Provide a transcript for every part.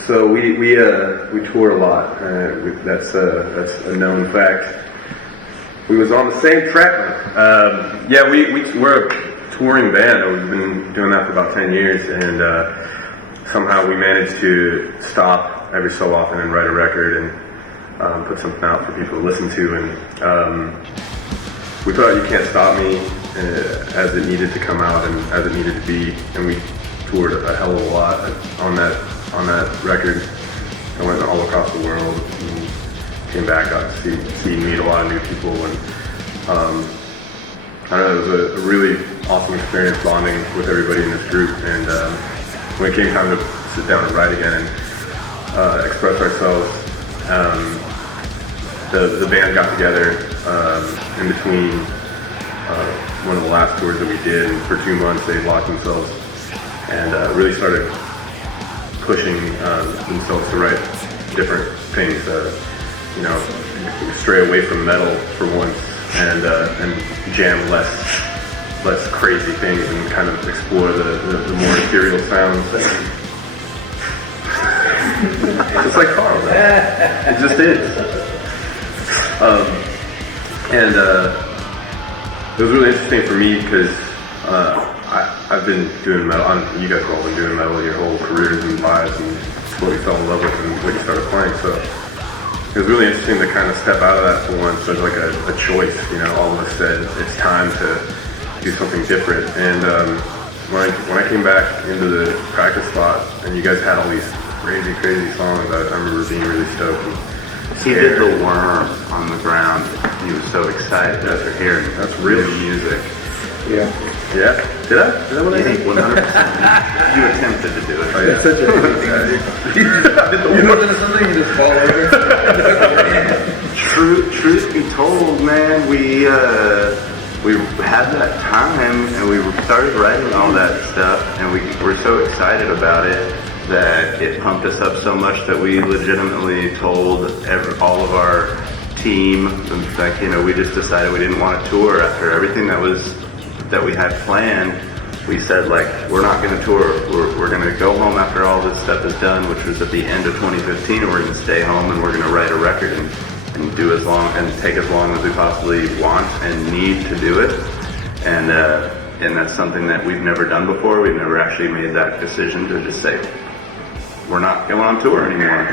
So we tour a lot. That's a known fact. We was on the same track. Yeah, we're a touring band. We've been doing that for about 10 years, and somehow we managed to stop every so often and write a record and put something out for people to listen to. And we put out "You Can't Stop Me" as it needed to come out and as it needed to be, and we toured a hell of a lot on that record. I went all across the world and came back, got to meet a lot of new people, and I don't know, it was a really awesome experience bonding with everybody in this group. And when it came time to sit down and write again and express ourselves, the band got together in between one of the last tours that we did, and for 2 months they locked themselves and really started pushing themselves to write different things, stray away from metal for once, and jam less crazy things and kind of explore the more ethereal sounds. Just like Carl, man. It just is. And it was really interesting for me because I've been doing metal. You guys have all been doing metal your whole careers and lives, and it's what you fell in love with and what you started playing. So it was really interesting to kind of step out of that for once. There's like a choice, all of us said it's time to do something different. And when I came back into the practice spot and you guys had all these crazy songs, I remember being really stoked. He did the worm on the ground. He was so excited after hearing that's real music. Yeah. Yeah? Did I? Is that what I did? 100%. You attempted to do it. Oh, yeah. Such a you looked into something, you just fall over. Truth be told, man, we had that time and we started writing all that stuff, and we were so excited about it that it pumped us up so much that we legitimately told all of our team, like, we just decided we didn't want to tour after everything that we had planned. We said, like, we're not going to tour. We're going to go home after all this stuff is done, which was at the end of 2015, and we're going to stay home and we're going to write a record and do as long and take as long as we possibly want and need to do it. And that's something that we've never done before. We've never actually made that decision to just say, we're not going on tour anymore.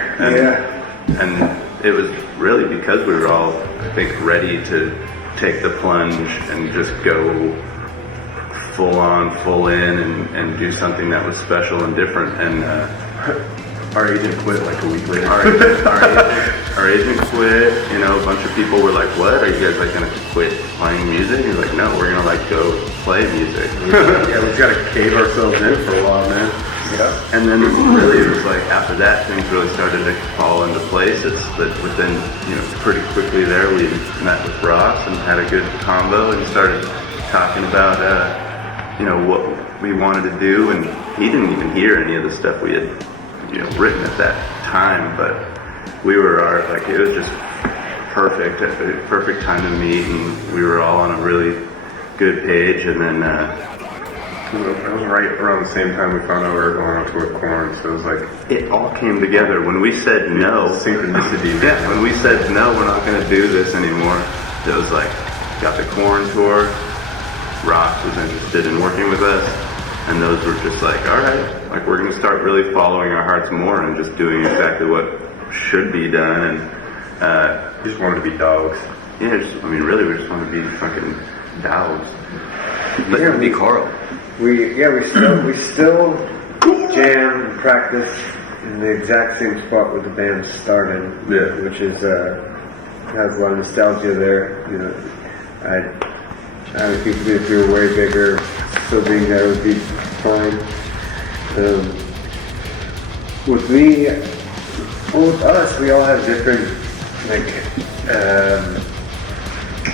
And it was really because we were all, I think, ready to take the plunge and just go full in and do something that was special and different. And our agent quit like a week later. Our agent quit. A bunch of people were like, "What? Are you guys like gonna quit playing music?" He's like, "No, we're gonna like go play music." Yeah, we've got to cave ourselves in for a while, man. Yeah. And then really it was like after that things really started to fall into place. It's that within pretty quickly there we met with Ross and had a good combo and started talking about what we wanted to do, and he didn't even hear any of the stuff we had written at that time, but we were it was just perfect time to meet, and we were all on a really good page. And then it was right around the same time we found out we were going on tour with Korn, so it was like it all came together when we said no. Synchronicity. Yeah, when we said no, we're not going to do this anymore. It was like got the Korn tour. Ross was interested in working with us, and those were just like, all right, like we're going to start really following our hearts more and just doing exactly what should be done. And we just wanted to be dogs. Yeah, really, we just want to be fucking dogs. Let's be Carl. We still jam and practice in the exact same spot where the band started. Yeah. Which is has a lot of nostalgia there. I think if we were way bigger, still being there would be fine. With us, we all have different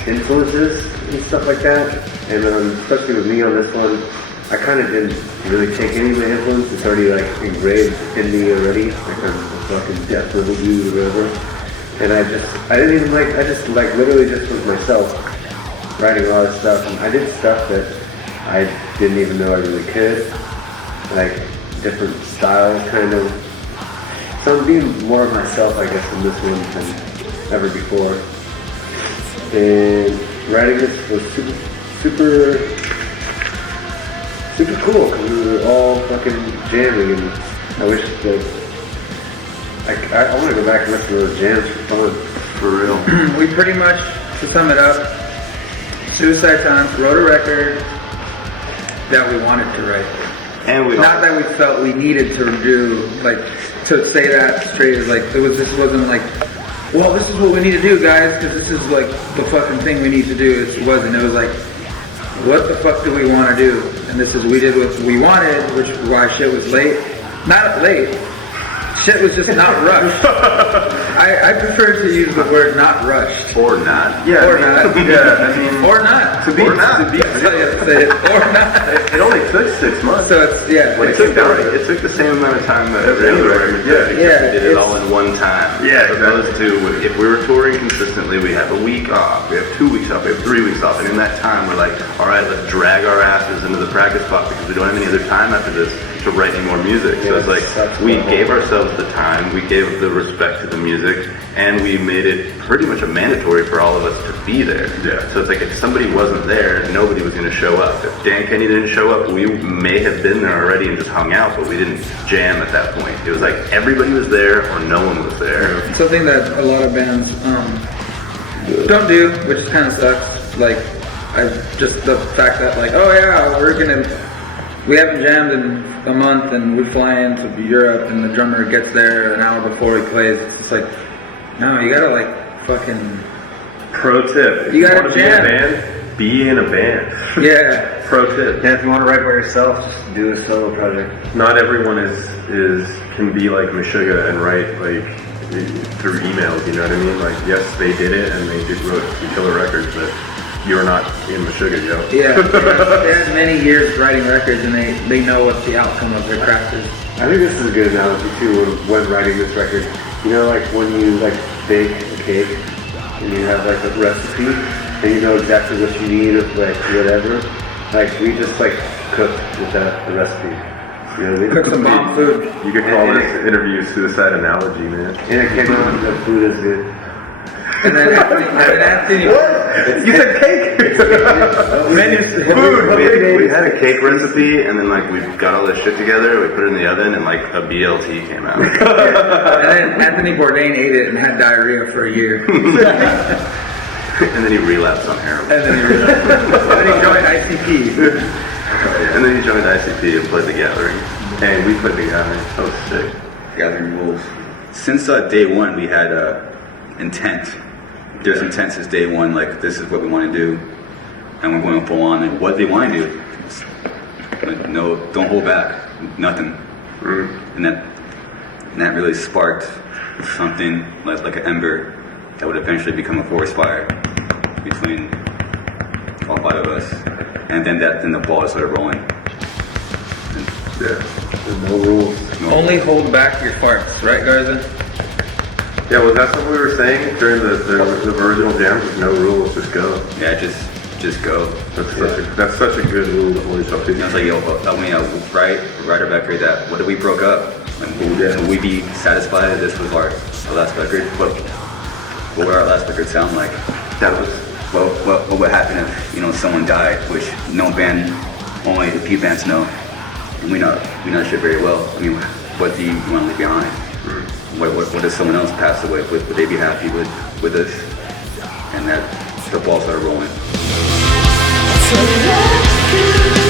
influences and stuff like that. And especially with me on this one, I kind of didn't really take any of my influence. It's already like engraved in me already. Like I'm a fucking death metal dude or whatever. And I just literally just was myself, writing a lot of stuff, and I did stuff that I didn't even know I really could, like different styles kind of, So I'm being more of myself, I guess, in this one than ever before. And writing this was super cool because we were all fucking jamming, and I wish that I want to go back and listen to those jams for fun. For real. We pretty much, to sum it up, Suicide Silence wrote a record that we wanted to write. And we Not that we felt we needed to do, like, to say that straight, like, this wasn't like, well, this is what we need to do, guys, because this is, like, the fucking thing we need to do. It wasn't. It was like, what the fuck do we want to do? And this is, we did what we wanted, which is why shit was late. Not late. Shit was just not rushed. I prefer to use the word not rushed. or not. Yeah, Or not. Yeah, I mean, Or not. to be Or not. Say it. Or not. it only took 6 months. So it's, yeah. It took the same amount of time that every other record did. Yeah, except we did it it's- all in one time. Yeah, As opposed to if we were touring consistently, we have a week off, we have 2 weeks off, we have 3 weeks off, and in that time we're like, all right, let's drag our asses into the practice spot because we don't have any other time after this to write any more music. So Yeah, it's like sucks. we gave ourselves the time, we gave the respect to the music, and we made it pretty much a mandatory for all of us to be there. Yeah. So it's like if somebody wasn't there, nobody was going to show up. If Dan Kenny didn't show up, we may have been there already and just hung out, but we didn't jam at that point. It was like everybody was there or no one was there. Something that a lot of bands don't do, which kind of sucks. Like, just the fact that, like, oh yeah, we haven't jammed in a month and we fly into Europe and the drummer gets there an hour before he plays. It's just like, no, you gotta like fucking, Pro tip: if You you gotta want to be in a jam. band, be in a band. yeah. Pro tip: Yeah, if you want to write by yourself, just do a solo project. not everyone can be like Meshuggah and write like through emails. You know what I mean? Like, yes, they did it and they wrote some killer records, but you're not in Meshuggah, yo. Yeah, they had many years writing records and they know what the outcome of their craft is. I think this is a good analogy too when writing this record. You know, like when you like bake a cake and you have like a recipe and you know exactly what you need of like whatever. Like we just like cooked with the recipe. You know what I mean? Cook some bomb food. You could call this interview suicide analogy, man. And it came out, the food is good. And then Anthony, You said cake. We had a cake recipe and then like we got all this shit together, we put it in the oven and like a BLT came out. and then Anthony Bourdain ate it and had diarrhea for a year. And then he relapsed on heroin. And then he joined ICP. And then he joined ICP and played The Gathering. Hey, we put together. That was sick. Gathering rules. Since day one, we had intent. There's intent since day one, like this is what we want to do, and we're going full on. And what they want to do, like, no, don't hold back, nothing. And that really sparked something like an ember that would eventually become a forest fire between all 5 of us, and then the ball started rolling. Yeah. No rules. Only hold back your farts, right, Garza? Yeah, well, that's what we were saying during the original jam. With no rules, just go. Yeah, just go. That's such a good rule to hold yourself to. And I was like, yo, write a record that, what if we broke up? And would we be satisfied if this was our last record? What would our last record sound like? That was What would happen if, someone died, which no band, only the few bands know. And we know shit very well. I mean, what do you want to leave behind? What if someone else passed away? Would they be happy with us? And that the ball started rolling. So let you